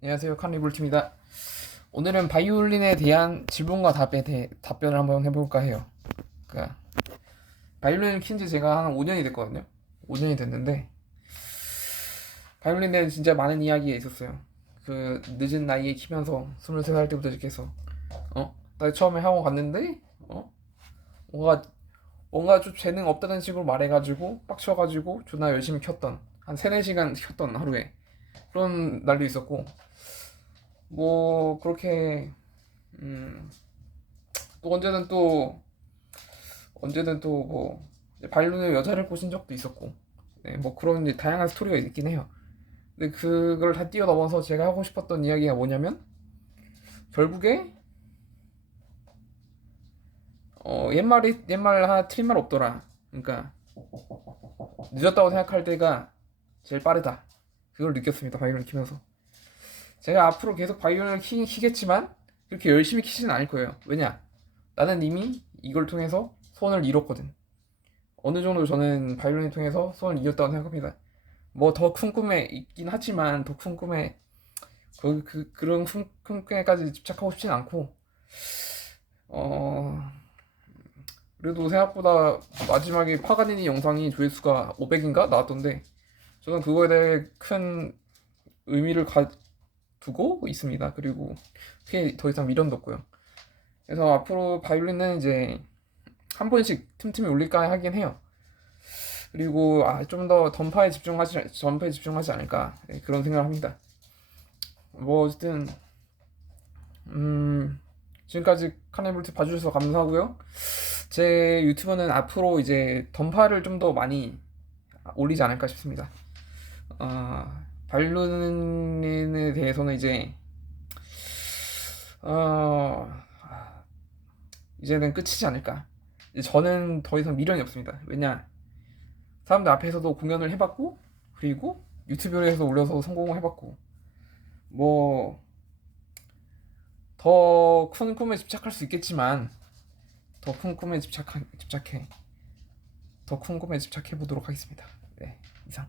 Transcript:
안녕하세요. 카니볼트입니다. 오늘은 바이올린에 대한 질문과 답에 대해 답변을 한번 해볼까 해요. 그러니까 바이올린을 킨지 제가 한 5년이 됐거든요. 5년이 됐는데 바이올린에 진짜 많은 이야기가 있었어요. 그 늦은 나이에 키면서 23살 때부터 이렇게 해서 어? 나 처음에 학원 갔는데 어? 뭔가 뭔가 좀 재능 없다는 식으로 말해가지고 빡쳐가지고 존나 열심히 켰던 한 3, 4시간 켰던 하루에 그런 날도 있었고 뭐 그렇게 음, 또 언제든 또 언제든 또뭐 바이올린에 여자를 꼬신 적도 있었고 네, 뭐 그런 다양한 스토리가 있긴 해요. 근데 그걸 다 뛰어넘어서 제가 하고 싶었던 이야기가 뭐냐면 결국에 어 옛말이 옛말 하나 틀린 말 없더라. 그러니까 늦었다고 생각할 때가 제일 빠르다 그걸 느꼈습니다 바이올린 키면서. 제가 앞으로 계속 바이올린을 키, 키겠지만 그렇게 열심히 키지는 않을 거예요. 왜냐? 나는 이미 이걸 통해서 소원을 이뤘거든. 어느 정도 저는 바이올린을 통해서 소원을 이뤘다고 생각합니다. 뭐 더 큰 꿈에 있긴 하지만 더 큰 꿈에 그, 그, 그런 큰, 큰 꿈에까지 집착하고 싶진 않고 어 그래도 생각보다 마지막에 파가니니 영상이 조회수가 500인가 나왔던데 저는 그거에 대해 큰 의미를 가, 두고 있습니다. 그리고 크게 더 이상 미련도 없고요. 그래서 앞으로 바이올린은 이제 한 번씩 틈틈이 올릴까 하긴 해요. 그리고 아, 좀 더 던파에 집중하지 던파에 집중하지 않을까 네, 그런 생각을 합니다. 뭐 어쨌든 음 지금까지 카네볼트 봐주셔서 감사하고요. 제 유튜브는 앞으로 이제 던파를 좀 더 많이 올리지 않을까 싶습니다. 아 발론에 대해서는 이제 어 이제는 끝이지 않을까. 저는 더 이상 미련이 없습니다. 왜냐 사람들 앞에서도 공연을 해봤고 그리고 유튜브에서 올려서 성공을 해봤고 뭐 더 큰 꿈에 집착할 수 있겠지만 더 큰 꿈에 집착 집착해 더 큰 꿈에 집착해 보도록 하겠습니다. 네 이상.